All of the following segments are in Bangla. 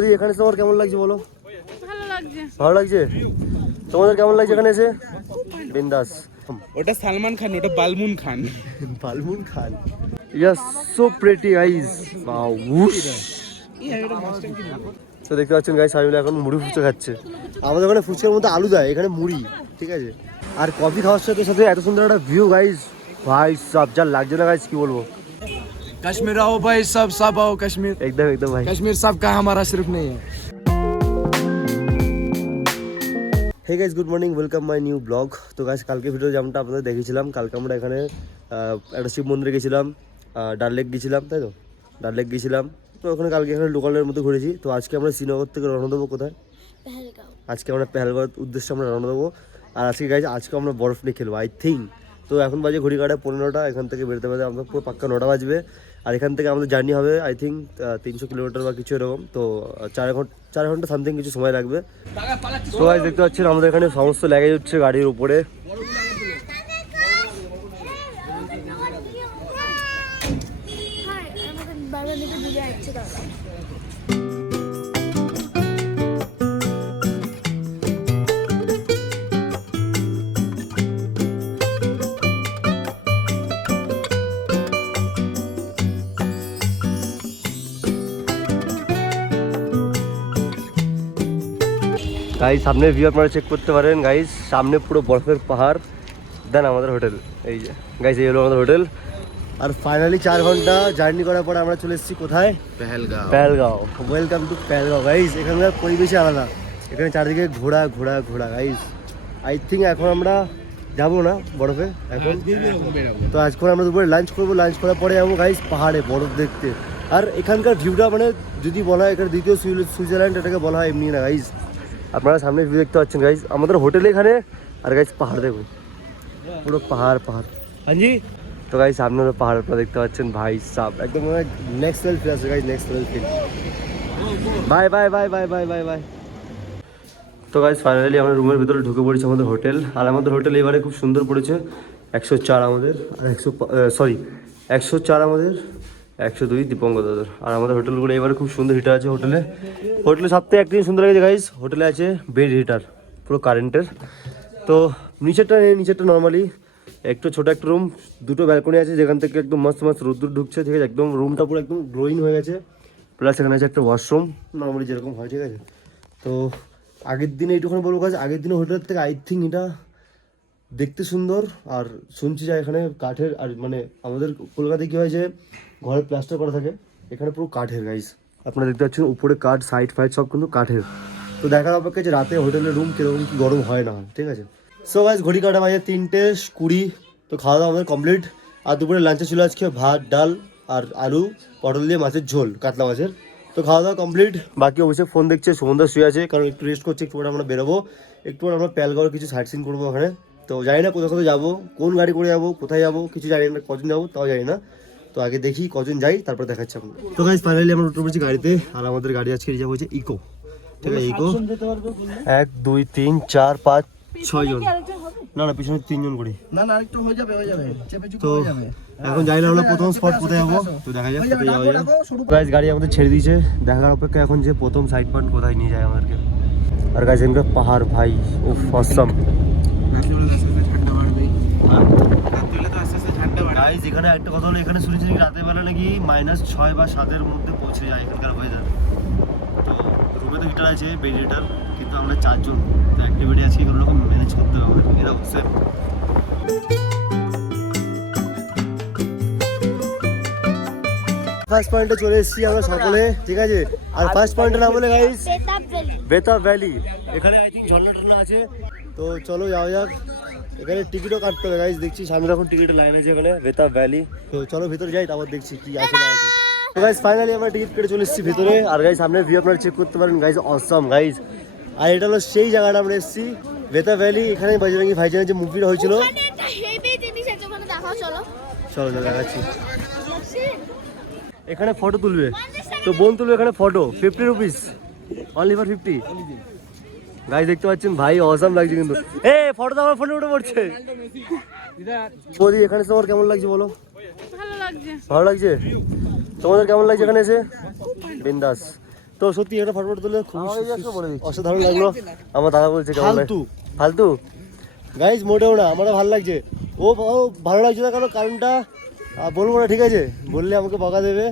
বৌদি এখানে তোমার কেমন লাগছে বলো? ভালো লাগছে। ভালো লাগছে? তোমাদের কেমন লাগছে এখানে এসে? বিন্দাস। ওটা সালমান খান, ওটা Balmun Khan. Balmun Khan. Yeah so pretty guys. Wow. তো দেখতে পাচ্ছেন গাইস সাইমন এখন মুড়ি ফুচকা খাচ্ছে। আমাদের ওখানে ফুচকার মধ্যে আলু দেয়, এখানে মুড়ি, ঠিক আছে। আর কফি খাওয়ার সাথে সাথে এত সুন্দর একটা ভিউ গাইস, ভাই সব যা লাগছে না গাইস কি বলবো। कश्मीर आओ भाई, सब आओ कश्मीर। একদম একদম ভাই। कश्मीर सबका हमारा सिर्फ नहीं है। Hey guys, good morning, welcome my new blog. তো গাইস কালকে ভিডিও যেমনটা আপনাদের দেখেছিলাম, কালকে আমরা এখানে একটা শিব মন্দিরে গেছিলাম, ডাল লেক গেছিলাম, তাই তো ডাল লেক গেছিলাম। তো ওখানে কালকে এখানে লোকালের মধ্যে ঘুরেছি। তো আজকে আমরা শ্রীনগর থেকে রওনা দেবো কোথায়? আজকে আমরা পেহেলগাঁওয়ের উদ্দেশ্যে আমরা রওনা দেবো। আর আজকে গাইস আজকে আমরা বরফ নিয়ে খেলবো আই থিঙ্ক। তো এখন বাজে ঘড়ি কাটা 15টা, এখান থেকে বেরোতে বেরোতে আমরা পুরো পাক্কা 9টা বাজবে। আর এখান থেকে আমাদের জার্নি হবে আই থিঙ্ক 300 কিলোমিটার বা কিছু এরকম। তো 4 ঘন্টা সামথিং কিছু সময় লাগবে। তো গাইস দেখতে পাচ্ছেন আমাদের এখানে সমস্ত ল্যাগেজ হচ্ছে গাড়ির উপরে। গাইস সামনের ভিউ আপনারা চেক করতে পারেন গাইস, সামনে পুরো বরফের পাহাড়। দেন আমাদের হোটেল, এই যে গাইস এই হলো আমাদের হোটেল। আর ফাইনালি 4 ঘন্টা জার্নি করার পরে আমরা চলে এসেছি কোথায়? Pahalgam. Welcome to Pahalgam guys. এখানকার পরিবেশই আলাদা, এখানে চারিদিকে ঘোড়া ঘোড়া ঘোড়া গাইস। আই থিঙ্ক এখন আমরা যাবো না বরফে এখন। তো আজকে আমরা দুপুরে লাঞ্চ করবো, লাঞ্চ করার পরে যাবো গাইস পাহাড়ে বরফ দেখতে। আর এখানকার ভিউটা মানে যদি বলা হয় এখানে দ্বিতীয় সুইজারল্যান্ড এটাকে বলা হয়, এমনি না গাইস। আপনারা সামনে ভিউ দেখতে পাচ্ছেন গাইস, আমাদের হোটেল এখানে। আর গাইস পাহাড় দেখুন, পুরো পাহাড় পাহাড়। হ্যাঁ জি। তো গাইস সামনে হলো পাহাড়টা দেখতে পাচ্ছেন ভাই সাব, একদম নেক্সট লেভেল ফিল আছে guys, next level feel. Bye bye bye bye bye bye bye. তো গাইস ফাইনালি আমরা রুমের ভিতরে ঢুকে পড়েছি আমাদের হোটেল। আর আমাদের হোটেল এবারে খুব সুন্দর পড়েছে। 104 আমাদের, আর 104 আমাদের, 102 দীপঙ্কর দাদার। আর আমাদের হোটেলগুলো এবারে খুব সুন্দর হিটার আছে হোটেলে। সবথেকে একদিন সুন্দর লেগেছে গাইস, হোটেলে আছে বেড হিটার পুরো কারেন্টের। তো নিচেরটা নর্মালি একটু ছোটো একটা রুম, 2টো ব্যালকনি আছে যেখান থেকে একদম মস্ত মস্ত রোদ্দুর ঢুকছে, ঠিক আছে। একদম রুমটা পুরো একদম গ্লোয়িং হয়ে গেছে। প্লাস এখানে আছে একটা ওয়াশরুম নর্মালি যেরকম হয়, ঠিক আছে। তো আগের দিনে এইটুখানি বলবো কাজ, আগের দিনে হোটেলের থেকে আই থিঙ্ক এটা দেখতে সুন্দর। আর শুনছি যে এখানে কাঠের, আর মানে আমাদের কলকাতায় কী হয় যে ঘরে প্লাস্টার করা থাকে, এখানে পুরো কাঠের গাইস। আপনারা দেখতে পাচ্ছেন উপরে কাঠ, সাইড ফাইড সব কিন্তু কাঠের। তো দেখার অপেক্ষা যে রাতে হোটেলের রুম কীরকম কী গরম হয় না, ঠিক আছে। সো গাইস ঘড়ি কাটা বাজে 3:20। তো খাওয়া দাওয়া আমাদের কমপ্লিট। আর দুপুরে লাঞ্চে ছিল আজকে ভাত ডাল আর আলু পটল দিয়ে মাছের ঝোল, কাতলা মাছের। তো খাওয়া দাওয়া কমপ্লিট। বাকি অবশ্যই ফোন দেখছে, সুমনদা শুয়ে আছে কারণ একটু রেস্ট করছে। একটু পরে আমরা বেরোবো, একটু পরে আমরা পেহেলগাঁওয়ের কিছু সাইট সিন করবো ওখানে। তো জানি না কোথায় কোথায় যাবো, কোন গাড়ি করে যাবো, কোথায় যাবো কিছু জানি না, কজন যাবো তাও জানি না। তো আগে দেখি কজন যাই, তারপর দেখাচ্ছি আপনার। তো গাইস ফাইনালি আমরা উঠে পড়েছি গাড়িতে। আর আমাদের গাড়ি আজকে রিজার্ভ হয়েছে ইকো, ঠিক আছে। ইকো 1 2 3 4 5 6 জন, না পিছনে 3 জন করি। না আরেকটু হয়ে যাবে তো এখন জানি না আমরা প্রথম স্পট কোথায় যাবো, তো দেখা যাক কোথায় যাওয়া যায়। গাইস গাড়ি আমাদের ছেড়ে দিয়েছে, দেখার অপেক্ষা এখন যে প্রথম সাইড পয়েন্ট কোথায় নিয়ে যায় আমাদেরকে। আর গাইস এখানকার পাহাড় ভাই ও অসাম গাইস। এখানে একটা কথা হলো, এখানে শুনেছি রাতের বেলা নাকি -6 বা 7-এর মধ্যে পৌঁছে যায় এখানকার ওয়েদার। তো রুমে তো হিটার আছে, বেড হিটার, কিন্তু আমরা 4 জন, তো অ্যাক্টিভিটি আজকে কোনো রকম ম্যানেজ করতে হবে এরা সেম। ফার্স্ট পয়েন্টে চলে এসেছি আমরা সকলে, ঠিক আছে। আর ফার্স্ট পয়েন্টের নাম বলে গাইস বেতাব ভ্যালি। এখানে আই থিঙ্ক ঝর্ণা টর্ণা আছে। তো চলো যাওয়া যাক। এখানে টিকিটও কাটতে হবে গাইস, দেখছি সামনে এখন টিকিটের লাইন আছে এখানে বেতাব ভ্যালি। তো চলো ভিতরে যাই, তারপর দেখছি কি আছে না আছে। তো গাইস ফাইনালি আমরা টিকিট কেটে চলে এসেছি ভিতরে। আর গাইস সামনে ভিউ আপনারা চেক করতে পারেন গাইস, অসাম গাইস। আর এটা হলো সেই জায়গাটা আমরা এসেছি বেতাব ভ্যালি। এখানে বজরঙ্গি ভাইজানের যে মুভিটা হয়েছিল, চলো দেখাচ্ছি। এখানে ফটো তুলবে, তো বোন তুলবে এখানে photo, 50 rupees only for 50। Guys দেখতে পাচ্ছেন ভাই অসাম লাগছে কিন্তু। ফটো তো আমার ফোনে উঠে পড়ছে। বৌদি এখানে তোমার কেমন লাগছে বলো? ভালো লাগছে। ভালো লাগছে? তোমাদের কেমন লাগছে এখানে এসে? বিন্দাস। তো সত্যি একটা ফটো তুলে খুব অসাধারণ লাগলো। আমার দাদা বলছে কেমন ফালতু ফালতু গাইজ, মোটেও না, আমারও ভালো লাগছে। ও ভালো লাগছে না কারণটা বলবো না, ঠিক আছে? বললে আমাকে বকা দেবে।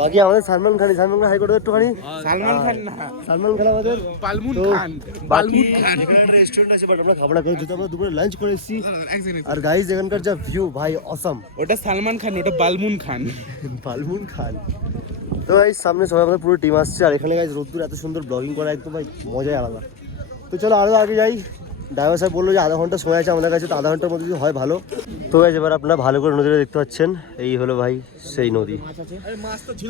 বাকি আমাদের সালমান খান হাই করে একটুখানি। সালমান খান আমাদের বালমুন খান। বাকি এখানে একটা রেস্টুরেন্ট আছে, বাট আমরা খাবার করে যেহেতু আমরা দুপুরে লাঞ্চ করে এসেছি। আর গাইজ এখানকার যা ভিউ ভাই অসাম। ওটা সালমান খান, ওটা বালমুন খান। বালমুন খান। তো গাইজ সামনে সবাই আমাদের পুরো টিম আসছে, আর এখানে গাইজ রোদ্দুর এত সুন্দর ব্লগিং করা একদম ভাই মজাই আলাদা। তো চলো আরও আগে যাই। ড্রাইভার সাহেব বললো যে আধা ঘন্টা সময় আছে আমাদের কাছে, তো আধা ঘন্টার মধ্যে যদি হয় ভালো। তো গাইজ এবার আপনারা ভালো করে নদীটা দেখতে পাচ্ছেন, এই হলো ভাই সেই নদী।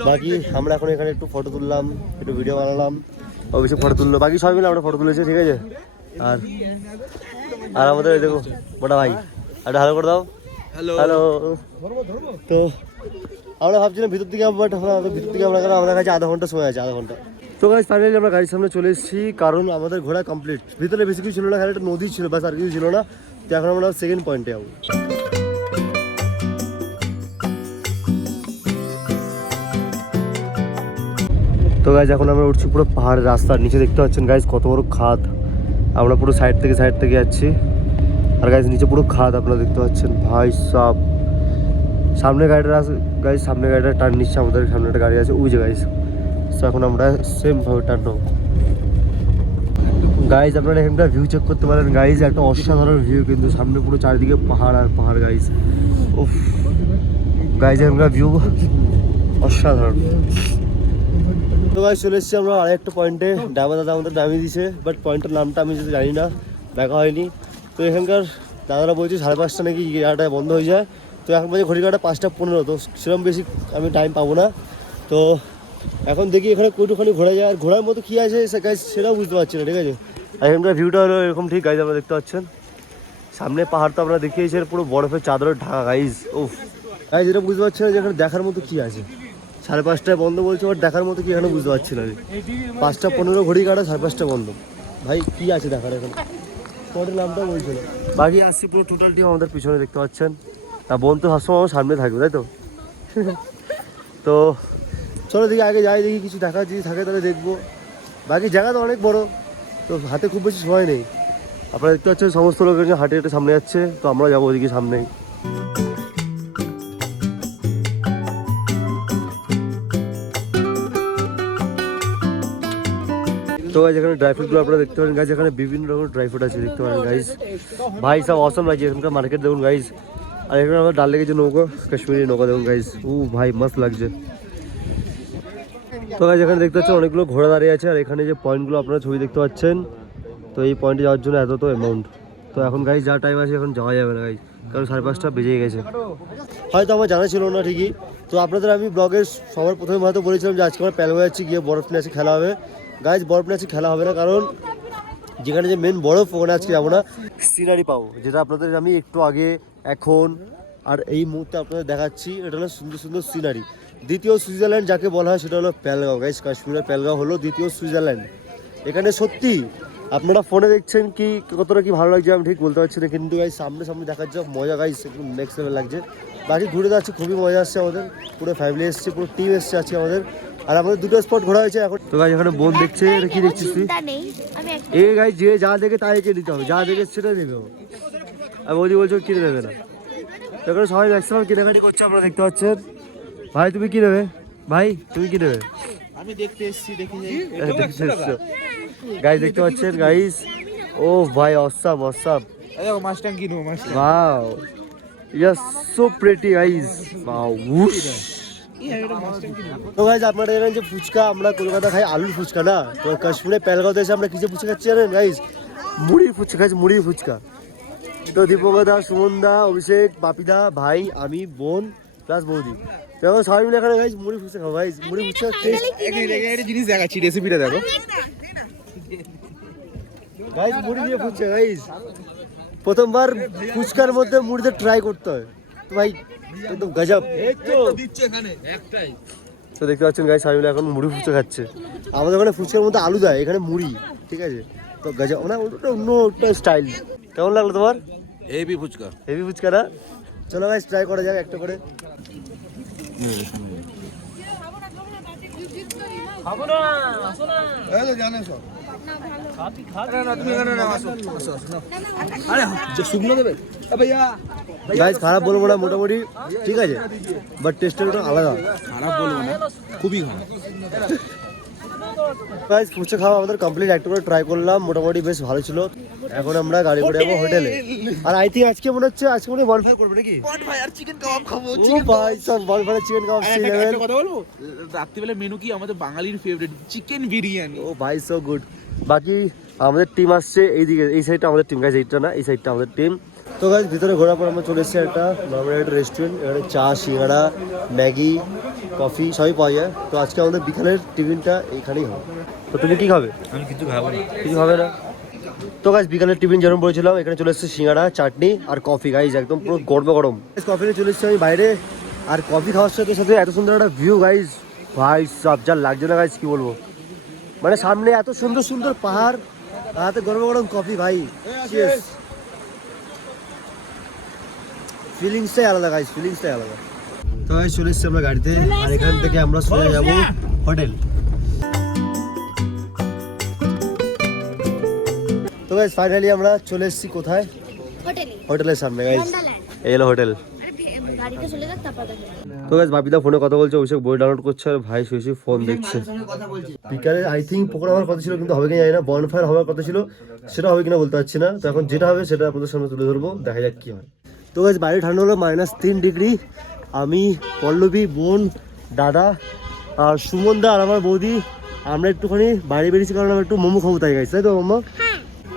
বাকি আমরা এখন এখানে একটু ফটো তুললাম, একটু ভিডিও বানালাম, অবশ্যই ফটো তুললো, বাকি সবাই মিলে আমরা ফটো তুলেছি, ঠিক আছে? আর আর আমাদের দেখো মোটা ভাই, একটা ভালো করে দাও। হ্যালো। তো আমরা ভাবছিলাম ভিতর দিকে, বাট ভিতর দিকে আমরা আমাদের কাছে আধা ঘন্টা সময় আছে, আধা ঘন্টা। তো গাইজ ফাইনালি আমরা গাড়ির সামনে চলে এসেছি, কারণ আমাদের ঘোরা কমপ্লিট। ভিতরে বেশি কিছু ছিল না, খালি একটা নদী ছিল, বাস আর কিছু ছিল না। তো এখন আমরা সেকেন্ড পয়েন্টে যাবো। তো গাইজ এখন আমরা উঠছি পুরো পাহাড়ের রাস্তার নিচে, দেখতে পাচ্ছেন গাইজ কত বড় খাদ। আমরা পুরো সাইড থেকে যাচ্ছি, আর গাইজ নিচে পুরো খাদ আপনারা দেখতে পাচ্ছেন ভাই সব। সামনে গাড়িটা আছে গাইজ, সামনে গাড়িটা টার্ন নিচ্ছে, আমাদের সামনে একটা গাড়ি আছে ওই যে গাইজ। তো এখন আমরা সেমভাবে টার্ন নেবো। গাইজ আপনারা এখানকার ভিউ চেক করতে পারেন গাইজ, একটা অসাধারণ ভিউ, কিন্তু সামনে পুরো চারিদিকে পাহাড় আর পাহাড় গাইজ। উফ গাইজ এখানকার ভিউ অসাধারণ। তো গাইজ চলে এসেছি আমরা আরেকটা পয়েন্টে, ড্রাইভার দাদা আমাদের নামিয়ে দিয়েছে, বাট পয়েন্টের নামটা আমি যদি জানি না, দেখা হয়নি। তো এখানকার দাদারা বলছে 5:30 নাকি গাড়িটা বন্ধ হয়ে যায়। তো এখন বাজে ঘড়ি কাটা 5:15, তো সেরকম বেশি আমি টাইম পাবো না। তো এখন দেখি এখানে কতটুখানি ঘোরা যায়, আর ঘোরার মতো কী আছে গাইজ সেটাও বুঝতে পারছি না, ঠিক আছে? আর এখানকার ভিউটা হলো এরকম, ঠিক গাইজ আপনারা দেখতে পাচ্ছেন সামনে পাহাড়, তো আমরা দেখিয়েছি পুরো বরফের চাদরের ঢাকা গাইজ। উফ গাইজ এটা বুঝতে পারছি না যে এখানে দেখার মতো কী আছে। 5:30 বন্ধ বলছে, বাট দেখার মতো কি এখানে বুঝতে পারছি না। 5:15 ঘড়ি কাটা, 5:30 বন্ধ। ভাই কি আছে দেখার এখানে? স্পটের নামটা বলছিল। বাকি আসছি পুরো টোটাল টিম আমাদের পিছনে দেখতে পাচ্ছেন। তা বোন তো সবসময় আমার সামনে থাকবে, তাই তো? তো চলো দেখি আগে যাই, দেখি কিছু দেখা যদি থাকে তাহলে দেখবো। বাকি জায়গা তো অনেক বড়, তো হাতে খুব বেশি সময় নেই। আপনারা দেখতে পাচ্ছেন সমস্ত লোকের হাঁটে হাঁটে সামনে যাচ্ছে, তো আমরা যাবো ওদিকে সামনেই। তো গাইজ এখানে ড্রাই ফ্রুটগুলো আপনারা দেখতে পারেন গাইজ, এখানে বিভিন্ন রকমের ড্রাই ফ্রুট আছে দেখতে পারেন গাইজ। ভাই সব অসম লাগছে এখানকার মার্কেট, দেখুন গাইজ। আর এখানে আমার ডাল লেগেছে নৌকা, কাশ্মীরি নৌকা, দেখুন গাইজ। ভাই মাস্ত লাগছে। তো গাইজ এখানে দেখতে পাচ্ছেন অনেকগুলো ঘোড়া দাঁড়িয়ে আছে, আর এখানে যে পয়েন্টগুলো আপনারা ছবি দেখতে পাচ্ছেন, তো এই পয়েন্টে যাওয়ার জন্য এত তো অ্যামাউন্ট। তো এখন গাইজ যা টাইম আছে এখন যাওয়া যাবে না গাইজ, কারণ 5:30 বেজে গেছে। হয়তো আমার জানা ছিল না ঠিকই। তো আপনাদের আমি ব্লগের সবার প্রথমে হয়তো বলেছিলাম যে আজকে আমরা প্যালগো যাচ্ছি, গিয়ে বরফ নিয়ে খেলা হবে। গাইজ বরফ নিয়ে খেলা হবে না, কারণ যেখানে যে মেন বরফ ওখানে আজকে যাবো না। সিনারি পাবো, যেটা আপনাদের আমি একটু আগে, এখন আর এই মুহূর্তে আপনাদের দেখাচ্ছি। এটা হলো সুন্দর সুন্দর সিনারি। দ্বিতীয় সুইজারল্যান্ড যাকে বলা হয় সেটা হলো প্যালগাঁও গাইজ। কাশ্মীরের প্যালগাঁও হলো দ্বিতীয় সুইজারল্যান্ড। এখানে সত্যি আপনারা ফোনে দেখছেন কি কতটা কি ভালো লাগছে আমি ঠিক বলতে পারছি না, কিন্তু গাইজ সামনে দেখার যা মজা গাইজ, একদম নেক্সট লেভেল লাগছে। বাকি ঘুরে যাচ্ছে, খুবই মজা আসছে আমাদের, পুরো ফ্যামিলি এসছে, পুরো টিম এসছে আজকে আমাদের। আর আমাদের দুটো স্পট ঘোরা হয়েছে এখন। তো গাইজ এখানে বোন দেখছে, এটা কি দেখছিস তুই? এই গাইজ যে যা দেখে তাই কিনে নিতে হবে, যা দেখে সেটা নেবে। আর বৌদি বলছো কিনে নেবে না। তো এখানে সবাই ম্যাক্সিমাম কেনাকাটি করছে, আপনারা দেখতে পাচ্ছেন। ভাই তুমি কি নেবে? ভাই তুমি কি নেবে? আমি দেখতে এসেছি, দেখি গাইজ দেখতে পাচ্ছেন গাইজ। ও ভাই অসাম অসাম। দেখো মাস্টাং কিনবো, Mustang. Wow yes so pretty guys. Wow উশ। তো গাইজ আপনারা জানেন যে ফুচকা, আমরা কলকাতা খাই আলুর ফুচকা না, তো কাশ্মীরে প্যালগাঁওতে এসে আমরা কিসে ফুচকা খাচ্ছি জানেন গাইজ? মুড়ির ফুচকা খাচ্ছি, মুড়ির ফুচকা। তো দীপঙ্করদা, সুমনদা, অভিষেক, বাপিদা, ভাই, আমি, বোন প্লাস বৌদি, তো এখন সবাই মিলে এখানে গাইজ মুড়ি ফুচকা খাবো। গাইজ মুড়ি ফুচকা টেস্ট, একটা জিনিস দেখাচ্ছি, রেসিপিটা দেখো গাইজ। মুড়ি দিয়ে ফুচকা গাইজ, প্রথমবার ফুচকার মধ্যে মুড়িতে ট্রাই করতে হয়, তো ভাই একদম গজব। তো দেখতে পাচ্ছেন গাইজ সবাই মিলে এখন মুড়ি ফুচকা খাচ্ছে। আমাদের ওখানে ফুচকার মধ্যে আলু দেয়, এখানে মুড়ি, ঠিক আছে? তো গজব, মানে ওটা অন্য একটা স্টাইল। কেমন লাগলো তোমার? হেভি ফুচকা, হেভি ফুচকা না? চলো গাইজ ট্রাই করা যাক একটা করে। গাইস খারাপ বলবো না, মোটামুটি ঠিক আছে, বাট টেস্টের ওটা আলাদা। খারাপ বলবো না, খুবই খারাপ। গাইস ফুচকা খাওয়া আমাদের কমপ্লিট, একটা করে ট্রাই করলাম, মোটামুটি বেশ ভালো ছিল। এখন আমরা গাড়ি করে যাবো হোটেলে। আর আই থিঙ্ক আজকে মনে হচ্ছে আজকে মনে বনফায়ার করবে নাকি? আর চিকেন কাবাব খাবো। ও ভাই সব বনফায়ার চিকেন কাবাব সি লেভেল। একটা কথা বলবো, রাত্রিবেলা মেনু কি আমাদের বাঙালির ফেভারিট চিকেন বিরিয়ানি। ও ভাই সো গুড। বাকি আমাদের টিম আসছে এইদিকে, এই সাইডটা আমাদের টিম গাইস, এইটা না, এই সাইডটা আমাদের টিম। তো গাইস ভিতরে ঘোরার পর আমরা চলে এসেছি একটা নর্মাল একটা রেস্টুরেন্ট। এখানে চা, সিঙ্গাড়া, ম্যাগি, কফি সবই পাওয়া যায়। তো আজকে আমাদের বিকালের টিফিনটা এইখানেই হবে। তো তুমি কি খাবে? আমি কিছু খাবো না। কিছু খাবে না? তো গাইস বিকালের টিফিন যেরকম বলেছিলাম, এখানে চলে এসেছে সিঙ্গাড়া, চাটনি আর কফি। গাইস একদম পুরো গরম গরম কফি নিয়ে চলে এসেছি আমি বাইরে। আর কফি খাওয়ার সাথে সাথে এত সুন্দর একটা ভিউ গাইস, ভাই সব যা লাগছে না গাইস কি বলবো। মানে সামনে এত সুন্দর সুন্দর পাহাড়, হাতে গরম গরম কফি, ভাই চিয়ার্স। ফিলিংসটাই আলাদা গাইস, ফিলিংসটাই আলাদা। তো গাইস চলে এসেছি আমরা গাড়িতে, আর এখান থেকে আমরা সোজা যাব হোটেল। তো গাইস ফাইনালি আমরা চলে এসেছি কোথায়? হোটেলের সামনে গাইস, এই হলো হোটেল। তো গাইস বাপিদা ফোনে কথা বলছে, অভিষেক বই ডাউনলোড করছে আর ভাই শুয়ে শুয়ে ফোন দেখছে। বিকালে আই থিঙ্ক পকোড়া হওয়ার কথা ছিল, কিন্তু হবে কিনা জানি না। বনফায়ার হওয়ার কথা ছিল, সেটা হবে কিনা বলতে পারছি না। তো এখন যেটা হবে সেটা আপনাদের সামনে তুলে ধরবো, দেখা যাক কি হয়। তো গাইস বাইরে ঠান্ডা হলো -3 ডিগ্রি। আমি, পল্লবী, বোন, দাদা আর সুমন দা আর আমার বৌদি আমরা একটুখানি বাইরে বেরিয়েছি, কারণ আমরা একটু মোমো খাবো, তাই গাইস, তাই তো মাম্মা?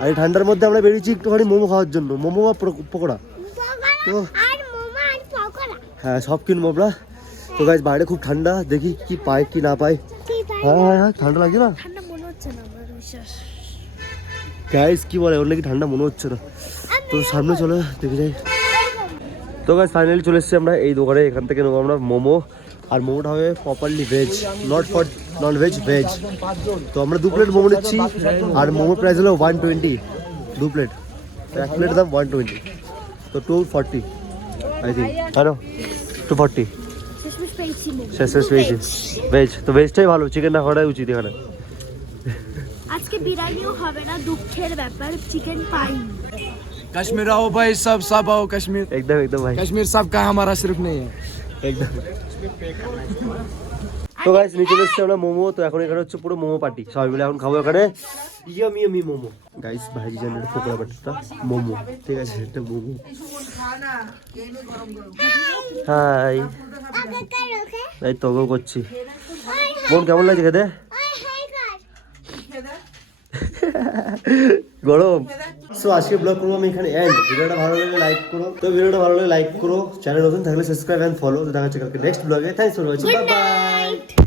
আর এই ঠান্ডার মধ্যে আমরা বেরিয়েছি একটুখানি মোমো খাওয়ার জন্য, মোমো বা পকোড়া। তো হ্যাঁ সব কিনবো আমরা। তো গাইস বাইরে খুব ঠান্ডা, দেখি কি পাই কি না পাই। হ্যাঁ হ্যাঁ হ্যাঁ ঠান্ডা লাগছে না গাইস, কি বলে ওর নাকি ঠান্ডা মনে হচ্ছে না। তো সামনে চলো দেখে যাই। তো গাইস ফাইনালি চলে এসেছি আমরা এই দোকানে। এখান থেকে নেবো আমরা মোমো, আর মোমোটা হবে properly veg, not for non veg, veg. তো আমরা 2 প্লেট মোমো নিচ্ছি, আর মোমোর প্রাইস হলো 120, 2 প্লেট। এক প্লেটের দাম 120, তো 240 আই থিঙ্ক। হ্যালো 240 শেষ পেয়েছি ভেজ। তো ভেজটাই ভালো, চিকেন না খাওয়াটাই উচিত এখানে। আজকে বিরিয়ানিও হবে না, দুঃখের ব্যাপার, চিকেন পাইনি। कश्मीर आओ भाई, सब आओ कश्मीर। একদম একদম ভাই, कश्मीर सबका है, हमारा सिर्फ नहीं है। একদম। তো গাইস নিচে এসেছি আমরা মোমো। তো এখন এখানে হচ্ছে পুরো মোমো পার্টি, সবাই মিলে এখন খাবো এখানে ইয়ামি ইয়ামি মোমো। গাইস ভাই জানেন পকোড়া পার্টিটা মোমো, ঠিক আছে এটা মোমো। হাই এই তো গো করছি। বোন কেমন লাগছে খেতে? গরম। সো আজকে ব্লগ করবো আমি এখানে এন্ড। ভিডিওটা ভালো লাগলে লাইক করো, তো ভিডিওটা ভালো লাগলে লাইক করো, চ্যানেল নতুন থাকলে সাবস্ক্রাইব এন্ড ফলো। তো দেখা হচ্ছে কালকে নেক্সট ব্লগে। Thanks for watching, bye bye.